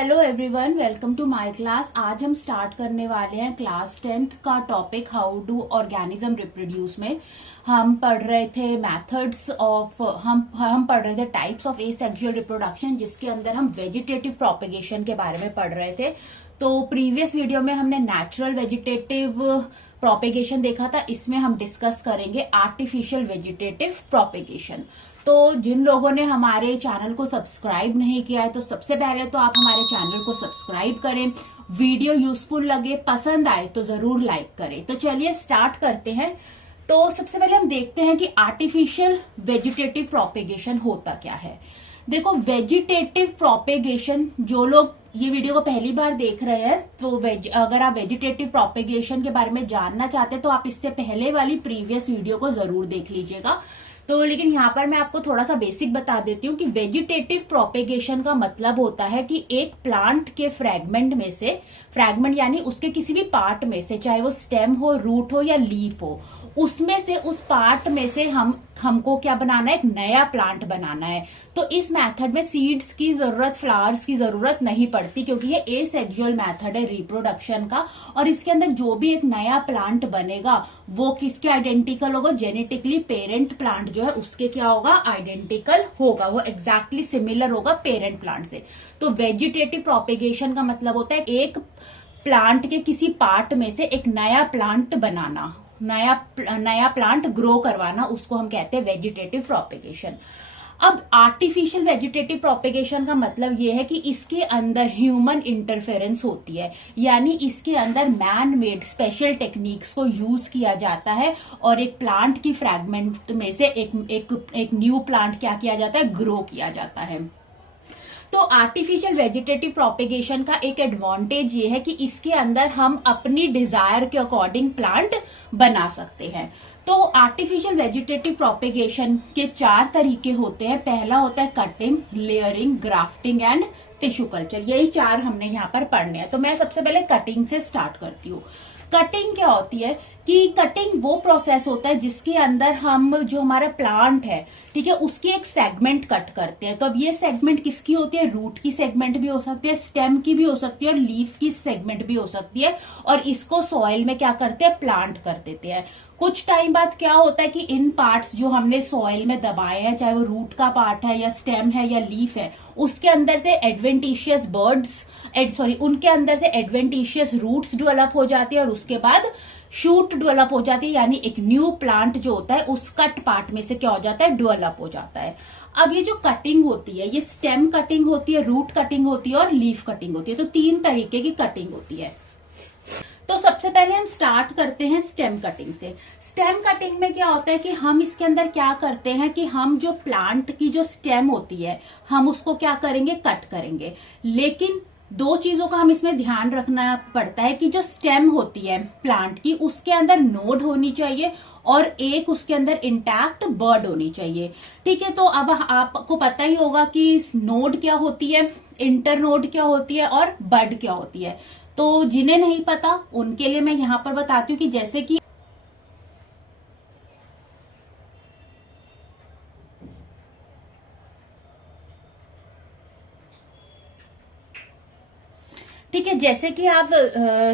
Hello everyone, welcome to my class. आज हम start करने वाले हैं क्लास 10th का topic how do organism reproduce में। हम पढ़ रहे थे मेथड्स ऑफ हम पढ़ रहे थे टाइप्स ऑफ एसेक्सुअल रिप्रोडक्शन, जिसके अंदर हम वेजिटेटिव प्रोपेगेशन के बारे में पढ़ रहे थे। तो प्रीवियस वीडियो में हमने नेचुरल वेजिटेटिव प्रोपेगेशन देखा था, इसमें हम डिस्कस करेंगे आर्टिफिशियल वेजिटेटिव प्रोपेगेशन। तो जिन लोगों ने हमारे चैनल को सब्सक्राइब नहीं किया है तो सबसे पहले तो आप हमारे चैनल को सब्सक्राइब करें। वीडियो यूजफुल लगे, पसंद आए तो जरूर लाइक करें। तो चलिए स्टार्ट करते हैं। तो सबसे पहले हम देखते हैं कि आर्टिफिशियल वेजिटेटिव प्रोपेगेशन होता क्या है। देखो, वेजिटेटिव प्रोपेगेशन, जो लोग ये वीडियो को पहली बार देख रहे हैं तो अगर आप वेजिटेटिव प्रोपेगेशन के बारे में जानना चाहते हैं तो आप इससे पहले वाली प्रीवियस वीडियो को जरूर देख लीजिएगा। तो लेकिन यहाँ पर मैं आपको थोड़ा सा बेसिक बता देती हूँ कि वेजिटेटिव प्रोपेगेशन का मतलब होता है कि एक प्लांट के फ्रैगमेंट में से, फ्रैगमेंट यानी उसके किसी भी पार्ट में से, चाहे वो स्टेम हो, रूट हो या लीफ हो, उसमें से, उस पार्ट में से हमको क्या बनाना है, एक नया प्लांट बनाना है। तो इस मेथड में सीड्स की जरूरत, फ्लावर्स की जरूरत नहीं पड़ती, क्योंकि ये एसेक्सुअल मेथड है रिप्रोडक्शन का। और इसके अंदर जो भी एक नया प्लांट बनेगा वो किसके आइडेंटिकल होगा, जेनेटिकली पेरेंट प्लांट जो है उसके क्या होगा, आइडेंटिकल होगा, वो एग्जैक्टली सिमिलर होगा पेरेंट प्लांट से। तो वेजिटेटिव प्रोपेगेशन का मतलब होता है एक प्लांट के किसी पार्ट में से एक नया प्लांट बनाना, नया प्लांट ग्रो करवाना, उसको हम कहते हैं वेजिटेटिव प्रोपेगेशन। अब आर्टिफिशियल वेजिटेटिव प्रोपेगेशन का मतलब यह है कि इसके अंदर ह्यूमन इंटरफेरेंस होती है, यानी इसके अंदर मैन मेड स्पेशल टेक्निक्स को यूज किया जाता है और एक प्लांट की फ्रैगमेंट में से एक न्यू प्लांट क्या किया जाता है, ग्रो किया जाता है। तो आर्टिफिशियल वेजिटेटिव प्रोपेगेशन का एक एडवांटेज ये है कि इसके अंदर हम अपनी डिजायर के अकॉर्डिंग प्लांट बना सकते हैं। तो आर्टिफिशियल वेजिटेटिव प्रोपेगेशन के 4 तरीके होते हैं। पहला होता है cutting, layering, grafting and tissue culture. यही 4 हमने यहाँ पर पढ़ने हैं। तो मैं सबसे पहले कटिंग से स्टार्ट करती हूँ। कटिंग क्या होती है कि कटिंग वो प्रोसेस होता है जिसके अंदर हम, जो हमारा प्लांट है, ठीक है, उसकी एक सेगमेंट कट करते हैं। तो अब ये सेगमेंट किसकी होती है, रूट की सेगमेंट भी हो सकती है, स्टेम की भी हो सकती है और लीफ की सेगमेंट भी हो सकती है। और इसको सॉइल में क्या करते हैं, प्लांट कर देते हैं। कुछ टाइम बाद क्या होता है कि इन पार्ट्स जो हमने सॉइल में दबाए हैं, चाहे वो रूट का पार्ट है या स्टेम है या लीफ है, उसके अंदर से एडवेंटिशियस उनके अंदर से एडवेंटिशियस रूट्स डेवलप हो जाती है और उसके बाद शूट डेवलप हो जाती है, यानी एक न्यू प्लांट जो होता है उस कट पार्ट में से क्या हो जाता है, डेवलप हो जाता है। अब ये जो कटिंग होती है, ये स्टेम कटिंग होती है, रूट कटिंग होती है और लीफ कटिंग होती है। तो 3 तरीके की कटिंग होती है। तो सबसे पहले हम स्टार्ट करते हैं स्टेम कटिंग से। स्टेम कटिंग में क्या होता है कि हम इसके अंदर क्या करते हैं कि हम जो प्लांट की जो स्टेम होती है, हम उसको क्या करेंगे, कट करेंगे। लेकिन 2 चीजों का हम इसमें ध्यान रखना पड़ता है कि जो स्टेम होती है प्लांट की, उसके अंदर नोड होनी चाहिए और एक उसके अंदर इंटैक्ट बर्ड होनी चाहिए। ठीक है, तो अब आपको पता ही होगा कि नोड क्या होती है, इंटरनोड क्या होती है और बर्ड क्या होती है। तो जिन्हें नहीं पता उनके लिए मैं यहां पर बताती हूँ कि जैसे कि ठीक है,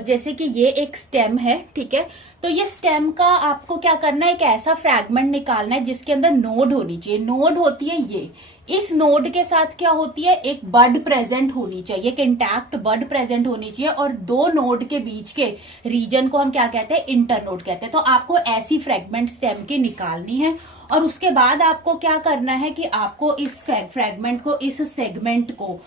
जैसे कि ये एक स्टेम है, ठीक है। तो ये स्टेम का आपको क्या करना है, एक ऐसा फ्रैगमेंट निकालना है जिसके अंदर नोड होनी चाहिए। नोड होती है ये, इस नोड के साथ क्या होती है, एक बड प्रेजेंट होनी चाहिए, एक इंटैक्ट बड प्रेजेंट होनी चाहिए। और 2 नोड के बीच के रीजन को हम क्या कहते हैं, इंटरनोड कहते हैं। तो आपको ऐसी फ्रैगमेंट स्टेम की निकालनी है और उसके बाद आपको क्या करना है कि आपको इस फ्रैगमेंट को, इस सेगमेंट को,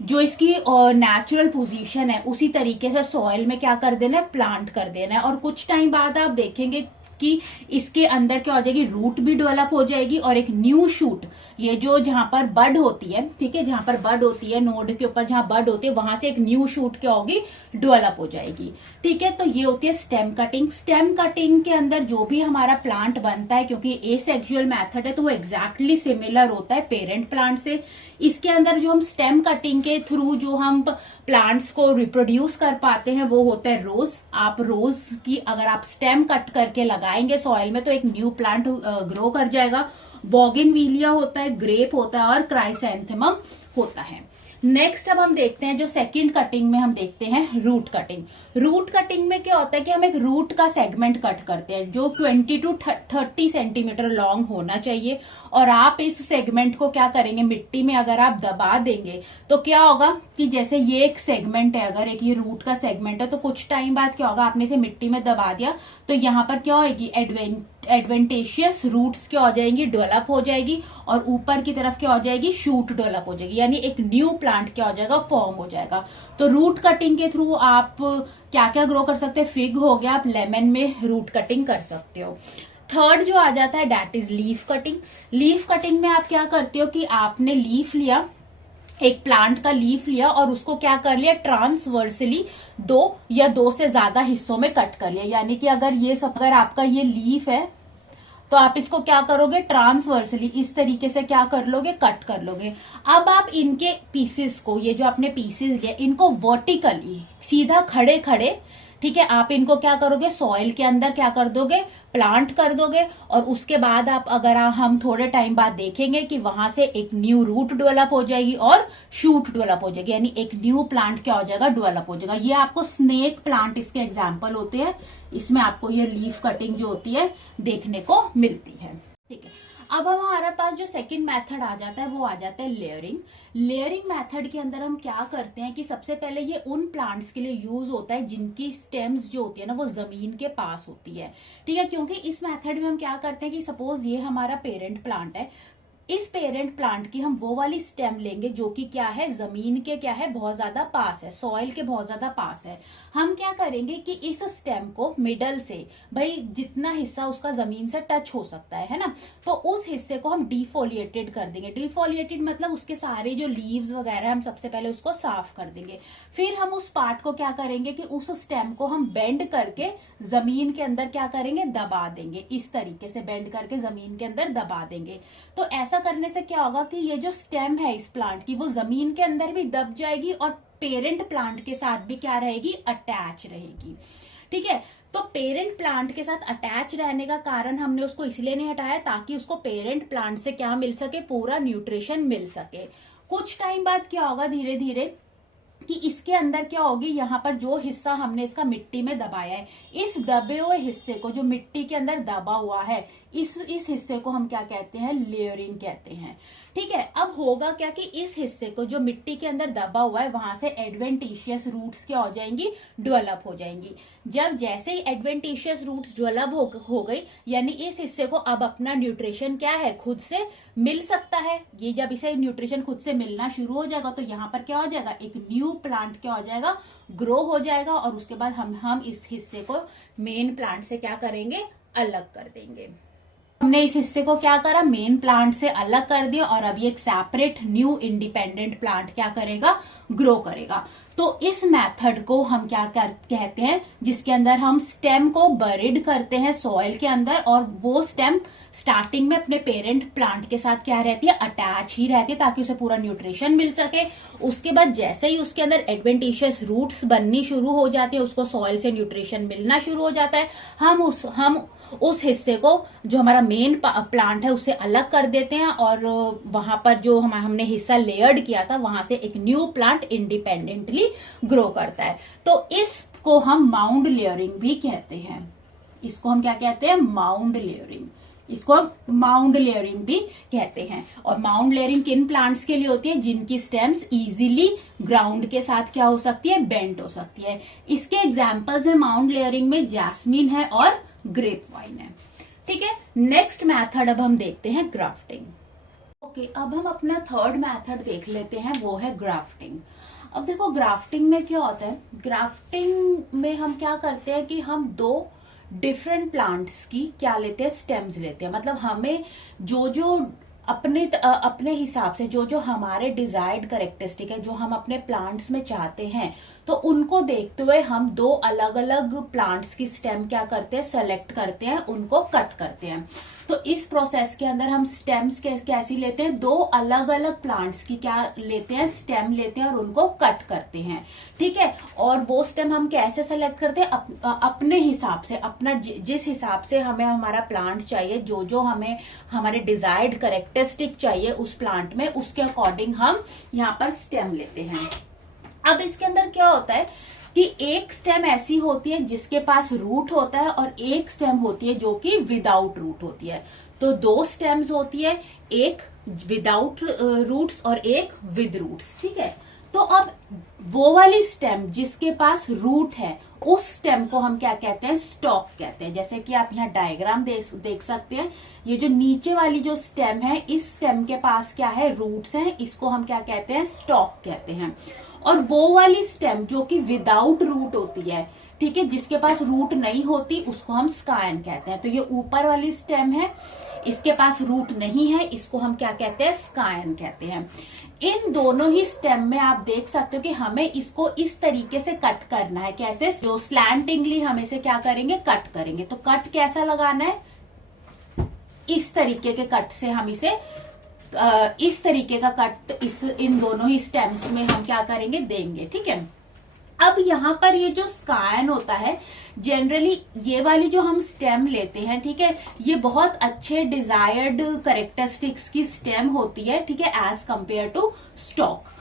जो इसकी नेचुरल पोजीशन है उसी तरीके से सॉइल में क्या कर देना है, प्लांट कर देना है। और कुछ टाइम बाद आप देखेंगे कि इसके अंदर क्या हो जाएगी, रूट भी डेवलप हो जाएगी और एक न्यू शूट, ये जो जहां पर बड होती है, ठीक है, जहां पर बड होती है, नोड के ऊपर जहां बड होती है, वहां से एक न्यू शूट क्या होगी, डेवलप हो जाएगी। ठीक है, तो ये होती है स्टेम कटिंग। स्टेम कटिंग के अंदर जो भी हमारा प्लांट बनता है, क्योंकि एसेक्सुअल मेथड है तो वो एग्जैक्टली सिमिलर होता है पेरेंट प्लांट से। इसके अंदर जो हम स्टेम कटिंग के थ्रू जो हम प्लांट्स को रिप्रोड्यूस कर पाते हैं वो होता है रोज। आप रोज की अगर आप स्टेम कट करके लगाएंगे सॉइल में तो एक न्यू प्लांट ग्रो कर जाएगा। बोगनविलिया होता है, ग्रेप होता है और क्राइसैंथेमम होता है। नेक्स्ट अब हम देखते हैं जो सेकंड कटिंग में हम देखते हैं रूट कटिंग। रूट कटिंग में क्या होता है कि हम एक रूट का सेगमेंट कट करते हैं जो 20 to 30 सेंटीमीटर लॉन्ग होना चाहिए, और आप इस सेगमेंट को क्या करेंगे, मिट्टी में अगर आप दबा देंगे तो क्या होगा कि जैसे ये एक सेगमेंट है, अगर एक ये रूट का सेगमेंट है, तो कुछ टाइम बाद क्या होगा, आपने इसे मिट्टी में दबा दिया तो यहाँ पर क्या होगी, एडवेंटेशियस रूट्स क्या हो जाएंगी, डेवलप हो जाएगी, और ऊपर की तरफ क्या हो जाएगी, शूट डेवलप हो जाएगी, यानी एक न्यू प्लांट क्या हो जाएगा, फॉर्म हो जाएगा। तो रूट कटिंग के थ्रू आप क्या क्या ग्रो कर सकते हैं, फिग हो गया, आप लेमन में रूट कटिंग कर सकते हो। थर्ड जो आ जाता है that is leaf cutting. Leaf cutting में आप क्या करते हो कि आपने लीफ लिया, एक प्लांट का लीफ लिया और उसको क्या कर लिया, ट्रांसवर्सली 2 या 2 से ज्यादा हिस्सों में कट कर लिया, यानी कि अगर आपका ये लीफ है तो आप इसको क्या करोगे, ट्रांसवर्सली इस तरीके से क्या कर लोगे, कट कर लोगे। अब आप इनके पीसेस को, ये जो आपने पीसेस लिए, इनको वर्टिकली सीधा खड़े खड़े, ठीक है, आप इनको क्या करोगे, सॉइल के अंदर क्या कर दोगे, प्लांट कर दोगे, और उसके बाद हम थोड़े टाइम बाद देखेंगे कि वहां से एक न्यू रूट डेवलप हो जाएगी और शूट डेवलप हो जाएगी, यानी एक न्यू प्लांट क्या हो जाएगा, डेवलप हो जाएगा। ये आपको स्नेक प्लांट इसके एग्जाम्पल होते हैं, इसमें आपको ये लीफ कटिंग जो होती है देखने को मिलती है। ठीक है, अब हमारे पास जो सेकंड मेथड आ जाता है वो आ जाता है लेयरिंग। लेयरिंग मेथड के अंदर हम क्या करते हैं कि सबसे पहले ये उन प्लांट्स के लिए यूज होता है जिनकी स्टेम्स जो होती है ना वो जमीन के पास होती है, ठीक है, क्योंकि इस मेथड में हम क्या करते हैं कि सपोज ये हमारा पेरेंट प्लांट है, इस पेरेंट प्लांट की हम वो वाली स्टेम लेंगे जो कि क्या है, जमीन के क्या है, बहुत ज्यादा पास है, सॉइल के बहुत ज्यादा पास है। हम क्या करेंगे कि इस स्टेम को मिडल से, भाई जितना हिस्सा उसका जमीन से टच हो सकता है ना, तो उस हिस्से को हम डिफोलिएटेड कर देंगे। डिफोलिएटेड मतलब उसके सारे जो लीव्स वगैरह हम सबसे पहले उसको साफ कर देंगे। फिर हम उस पार्ट को क्या करेंगे कि उस स्टेम को हम बेंड करके जमीन के अंदर क्या करेंगे, दबा देंगे, इस तरीके से बेंड करके जमीन के अंदर दबा देंगे। तो ऐसा करने से क्या होगा कि ये जो स्टेम है इस प्लांट की वो जमीन के अंदर भी दब जाएगी और पेरेंट प्लांट के साथ भी क्या रहेगी, अटैच रहेगी। ठीक है, तो पेरेंट प्लांट के साथ अटैच रहने का कारण हमने उसको इसलिए नहीं हटाया ताकि उसको पेरेंट प्लांट से क्या मिल सके, पूरा न्यूट्रिशन मिल सके। कुछ टाइम बाद क्या होगा धीरे धीरे कि इसके अंदर क्या होगी, यहाँ पर जो हिस्सा हमने इसका मिट्टी में दबाया है, इस दबे हुए हिस्से को जो मिट्टी के अंदर दबा हुआ है, इस हिस्से को हम क्या कहते हैं, लेयरिंग कहते हैं। ठीक है, अब होगा क्या कि इस हिस्से को जो मिट्टी के अंदर दबा हुआ है वहां से एडवेंटिशियस रूट्स क्या हो जाएंगी, डेवलप हो जाएंगी। जब जैसे ही एडवेंटिशियस रूट्स डेवलप हो गई, यानी इस हिस्से को अब अपना न्यूट्रिशन क्या है, खुद से मिल सकता है। ये जब इसे न्यूट्रिशन खुद से मिलना शुरू हो जाएगा तो यहाँ पर क्या हो जाएगा, एक न्यू प्लांट क्या हो जाएगा, ग्रो हो जाएगा, और उसके बाद हम इस हिस्से को मेन प्लांट से क्या करेंगे, अलग कर देंगे। हमने इस हिस्से को क्या करा, मेन प्लांट से अलग कर दिया, और अब ये एक सेपरेट न्यू इंडिपेंडेंट प्लांट क्या करेगा, ग्रो करेगा। तो इस मेथड को हम क्या कहते हैं, जिसके अंदर हम स्टेम को बरिड करते हैं सॉइल के अंदर, और वो स्टेम स्टार्टिंग में अपने पेरेंट प्लांट के साथ क्या रहती है, अटैच ही रहती है, ताकि उसे पूरा न्यूट्रिशन मिल सके। उसके बाद जैसे ही उसके अंदर एडवेंटिशियस रूट्स बननी शुरू हो जाती है, उसको सॉइल से न्यूट्रिशन मिलना शुरू हो जाता है, हम उस हिस्से को जो हमारा मेन प्लांट है उससे अलग कर देते हैं, और वहां पर जो हमने हिस्सा लेयर्ड किया था वहां से एक न्यू प्लांट इंडिपेंडेंटली ग्रो करता है। तो इसको हम माउंड लेयरिंग भी कहते हैं। इसको हम क्या कहते हैं, माउंड लेयरिंग। इसको हम माउंड लेयरिंग भी कहते हैं। और माउंड लेयरिंग किन प्लांट्स के लिए होती है, जिनकी स्टेम्स इजीली ग्राउंड के साथ क्या हो सकती है, बेंड हो सकती है। इसके एग्जांपल्स है माउंड लेयरिंग में जैस्मीन है और ग्रेप वाइन है। ठीक है, नेक्स्ट मेथड अब हम देखते हैं ग्राफ्टिंग। ओके, अब हम अपना थर्ड मेथड देख लेते हैं, वो है ग्राफ्टिंग। अब देखो ग्राफ्टिंग में क्या होता है, ग्राफ्टिंग में हम क्या करते हैं कि हम 2 डिफरेंट प्लांट्स की क्या लेते हैं, स्टेम्स लेते हैं। मतलब हमें जो अपने हिसाब से जो हमारे डिजायर्ड कैरेक्टरिस्टिक है, जो हम अपने प्लांट्स में चाहते हैं, तो उनको देखते हुए हम 2 अलग अलग प्लांट्स की स्टेम क्या करते हैं, सेलेक्ट करते हैं, उनको कट करते हैं। तो इस प्रोसेस के अंदर हम स्टेम्स कैसी लेते हैं, दो अलग अलग प्लांट्स की क्या लेते हैं, स्टेम लेते हैं और उनको कट करते हैं, ठीक है। और वो स्टेम हम कैसे सेलेक्ट करते हैं, अपने हिसाब से, अपना जिस हिसाब से हमें हमारा प्लांट चाहिए, जो जो हमें हमारे डिजायर्ड कैरेक्टरिस्टिक चाहिए उस प्लांट में, उसके अकॉर्डिंग हम यहाँ पर स्टेम लेते हैं। अब इसके अंदर क्या होता है कि एक स्टेम ऐसी होती है जिसके पास रूट होता है और एक स्टेम होती है जो कि विदाउट रूट होती है। तो दो स्टेम्स होती है, एक विदाउट रूट्स और एक विद रूट्स, ठीक है। तो अब वो वाली स्टेम जिसके पास रूट है उस स्टेम को हम क्या कहते हैं, स्टॉक कहते हैं। जैसे कि आप यहाँ डायग्राम देख सकते हैं, ये जो नीचे वाली जो स्टेम है, इस स्टेम के पास क्या है, रूट्स हैं, इसको हम क्या कहते हैं, स्टॉक कहते हैं। और वो वाली स्टेम जो कि विदाउट रूट होती है, ठीक है, जिसके पास रूट नहीं होती, उसको हम स्कायन कहते हैं। तो ये ऊपर वाली स्टेम है, इसके पास रूट नहीं है, इसको हम क्या कहते हैं, स्कायन कहते हैं। इन दोनों ही स्टेम में आप देख सकते हो कि हमें इसको इस तरीके से कट करना है। कैसे, जो स्लैंटिंगली हम इसे क्या करेंगे, कट करेंगे। तो कट कैसा लगाना है, इस तरीके के कट से हम इसे इस तरीके का कट इन दोनों ही स्टेम्स में हम क्या करेंगे, देंगे, ठीक है। अब यहाँ पर ये जो स्कायन होता है, जनरली ये वाली जो हम स्टेम लेते हैं, ठीक है, ये बहुत अच्छे डिजायर्ड कैरेक्टरिस्टिक्स की स्टेम होती है, ठीक है, एज कंपेयर टू स्टॉक।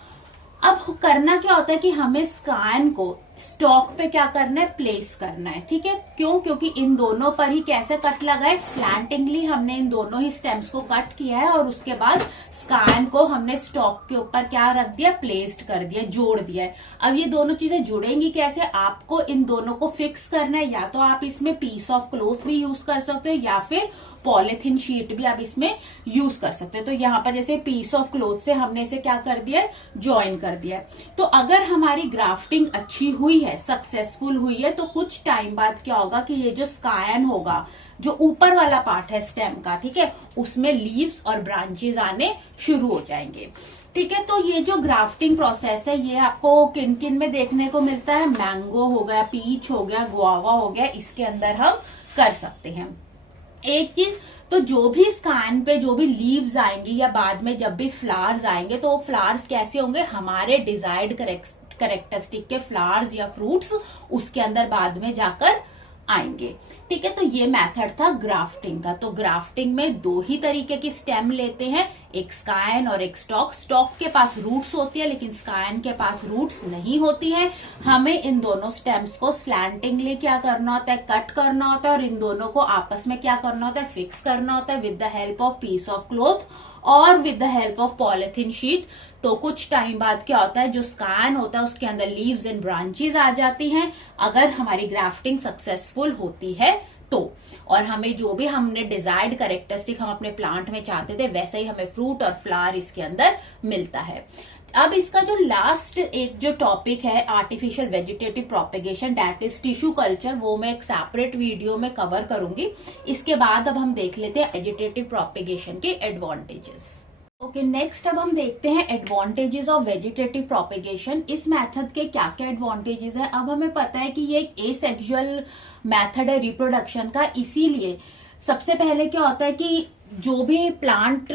अब करना क्या होता है कि हमें स्कायन को स्टॉक पे क्या करना है, प्लेस करना है, ठीक है। क्यों, क्योंकि इन दोनों पर ही कैसे कट लगा है, स्लैंटिंगली हमने इन दोनों ही स्टेम्स को कट किया है और उसके बाद स्कायन को हमने स्टॉक के ऊपर क्या रख दिया, प्लेस्ड कर दिया, जोड़ दिया है। अब ये दोनों चीजें जुड़ेंगी कैसे, आपको इन दोनों को फिक्स करना है। या तो आप इसमें पीस ऑफ क्लॉथ भी यूज कर सकते हो या फिर पॉलिथीन शीट भी आप इसमें यूज कर सकते हो। तो यहाँ पर जैसे पीस ऑफ क्लॉथ से हमने इसे क्या कर दिया है, ज्वाइन कर दिया है। तो अगर हमारी ग्राफ्टिंग अच्छी हुई है, सक्सेसफुल हुई है, तो कुछ टाइम बाद क्या होगा कि ये जो स्कायन होगा, जो ऊपर वाला पार्ट है स्टेम का, ठीक है, उसमें लीव्स और ब्रांचेस आने शुरू हो जाएंगे, ठीक है। तो ये जो ग्राफ्टिंग प्रोसेस है, ये आपको किन किन में देखने को मिलता है, मैंगो हो गया, पीच हो गया, गुआवा हो गया, इसके अंदर हम कर सकते हैं। एक चीज तो जो भी स्कायन पे जो भी लीव्स आएंगी या बाद में जब भी फ्लावर्स आएंगे, तो वो फ्लावर्स कैसे होंगे, हमारे डिजायर्ड कैरेक्टरिस्टिक के फ्लावर्स या फ्रूट्स उसके अंदर बाद में जाकर आएंगे, ठीक है। तो ये मेथड था ग्राफ्टिंग का। तो ग्राफ्टिंग में दो ही तरीके की स्टेम लेते हैं, एक स्कायन और एक स्टॉक। स्टॉक के पास रूट्स होती है लेकिन स्कायन के पास रूट्स नहीं होती है। हमें इन दोनों स्टेम्स को स्लैंटिंगली क्या करना होता है, कट करना होता है और इन दोनों को आपस में क्या करना होता है, फिक्स करना होता है with the help of piece of cloth और with the help of polythene sheet. तो कुछ टाइम बाद क्या होता है, जो स्कायन होता है उसके अंदर लीव्स एंड ब्रांचेस आ जाती हैं, अगर हमारी ग्राफ्टिंग सक्सेसफुल होती है तो। और हमें जो भी हमने डिजायर्ड कैरेक्टरिस्टिक हम अपने प्लांट में चाहते थे, वैसे ही हमें फ्रूट और फ्लावर इसके अंदर मिलता है। अब इसका जो लास्ट एक जो टॉपिक है, artificial vegetative propagation, that is tissue culture, वो मैं एक सेपरेट वीडियो में कवर करूंगी। इसके बाद अब हम देख लेते हैं वेजिटेटिव प्रोपेगेशन के एडवांटेजेस। ओके, नेक्स्ट अब हम देखते हैं एडवांटेजेस ऑफ वेजिटेटिव प्रोपेगेशन। इस मेथड के क्या क्या एडवांटेजेस है। अब हमें पता है कि ये एक एसेक्सुअल मेथड है रिप्रोडक्शन का, इसीलिए सबसे पहले क्या होता है कि जो भी प्लांट,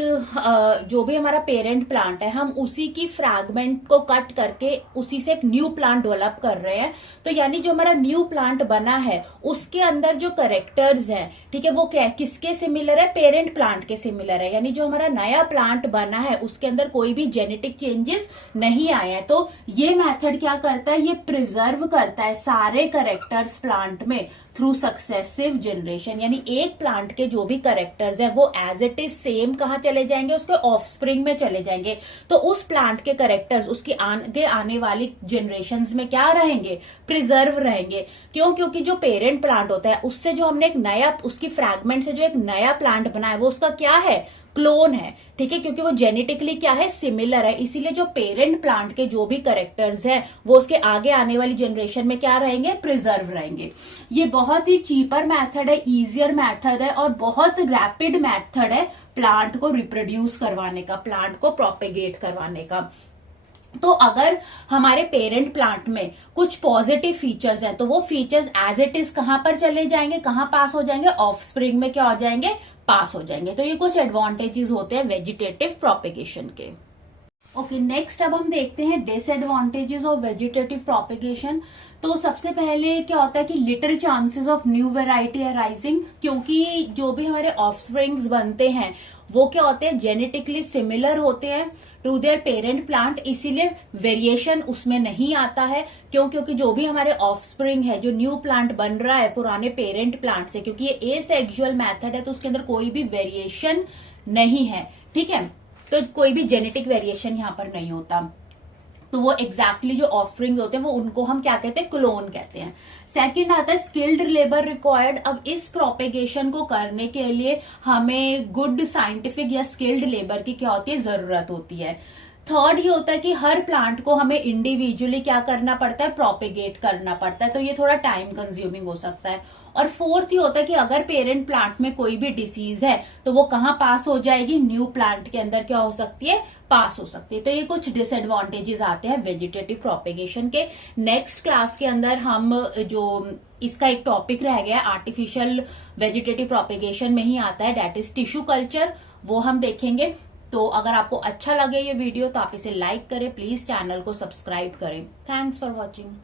जो भी हमारा पेरेंट प्लांट है, हम उसी की फ्रैगमेंट को कट करके उसी से एक न्यू प्लांट डेवलप कर रहे हैं। तो यानी जो हमारा न्यू प्लांट बना है उसके अंदर जो कैरेक्टर्स हैं, ठीक है, वो क्या किसके सिमिलर है, पेरेंट प्लांट के सिमिलर है। यानी जो हमारा नया प्लांट बना है उसके अंदर कोई भी जेनेटिक चेंजेस नहीं आए हैं। तो ये मेथड क्या करता है, ये प्रिजर्व करता है सारे कैरेक्टर्स प्लांट में थ्रू सक्सेसिव जनरेशन। यानी एक प्लांट के जो भी कैरेक्टर्स है वो एज इट इज सेम कहाँ चले जाएंगे, उसके ऑफस्प्रिंग में चले जाएंगे। तो उस प्लांट के कैरेक्टर्स उसकी आगे आने वाली जनरेशंस में क्या रहेंगे, प्रिजर्व रहेंगे। क्यों, क्योंकि जो पेरेंट प्लांट होता है उससे जो हमने एक नया, उसकी फ्रैगमेंट से जो एक नया प्लांट बना है वो उसका क्या है, क्लोन है, ठीक है, क्योंकि वो जेनेटिकली क्या है, सिमिलर है। इसीलिए जो पेरेंट प्लांट के जो भी कैरेक्टर्स हैं वो उसके आगे आने वाली जनरेशन में क्या रहेंगे, प्रिजर्व रहेंगे। ये बहुत ही चीपर मेथड है, इजियर मेथड है और बहुत रैपिड मेथड है प्लांट को रिप्रोड्यूस करवाने का, प्लांट को प्रोपेगेट करवाने का। तो अगर हमारे पेरेंट प्लांट में कुछ पॉजिटिव फीचर्स हैं तो वो फीचर्स एज इट इज कहां पर चले जाएंगे, कहां पास हो जाएंगे, ऑफस्प्रिंग में क्या हो जाएंगे, पास हो जाएंगे। तो ये कुछ एडवांटेजेस होते हैं वेजिटेटिव प्रोपेगेशन के। ओके, नेक्स्ट अब हम देखते हैं डिसएडवांटेजेस ऑफ वेजिटेटिव प्रोपेगेशन। तो सबसे पहले क्या होता है कि little chances of new variety arising, क्योंकि जो भी हमारे ऑफस्प्रिंग्स बनते हैं वो क्या होते हैं, जेनेटिकली सिमिलर होते हैं टू देयर पेरेंट प्लांट, इसीलिए वेरिएशन उसमें नहीं आता है। क्योंकि जो भी हमारे ऑफस्प्रिंग है, जो न्यू प्लांट बन रहा है पुराने पेरेंट प्लांट से, क्योंकि ये एसेक्सुअल मेथड है तो उसके अंदर कोई भी वेरिएशन नहीं है, ठीक है। तो कोई भी जेनेटिक वेरिएशन यहाँ पर नहीं होता। तो वो एग्जैक्टली जो ऑफस्प्रिंग होते हैं वो उनको हम क्या कहते हैं, क्लोन कहते हैं। सेकंड आता है स्किल्ड लेबर रिक्वायर्ड। अब इस प्रोपेगेशन को करने के लिए हमें गुड साइंटिफिक या स्किल्ड लेबर की क्या होती है, जरूरत होती है। थर्ड ये होता है कि हर प्लांट को हमें इंडिविजुअली क्या करना पड़ता है, प्रोपेगेट करना पड़ता है, तो ये थोड़ा टाइम कंज्यूमिंग हो सकता है। और फोर्थ ये होता है कि अगर पेरेंट प्लांट में कोई भी डिसीज है तो वो कहाँ पास हो जाएगी, न्यू प्लांट के अंदर क्या हो सकती है, पास हो सकती है। तो ये कुछ डिसएडवांटेजेस आते हैं वेजिटेटिव प्रोपेगेशन के। नेक्स्ट क्लास के अंदर हम जो इसका एक टॉपिक रह गया आर्टिफिशियल वेजिटेटिव प्रोपेगेशन में ही आता है, दैट इज टिश्यू कल्चर, वो हम देखेंगे। तो अगर आपको अच्छा लगे ये वीडियो तो आप इसे लाइक करें, प्लीज चैनल को सब्सक्राइब करें। Thanks for watching.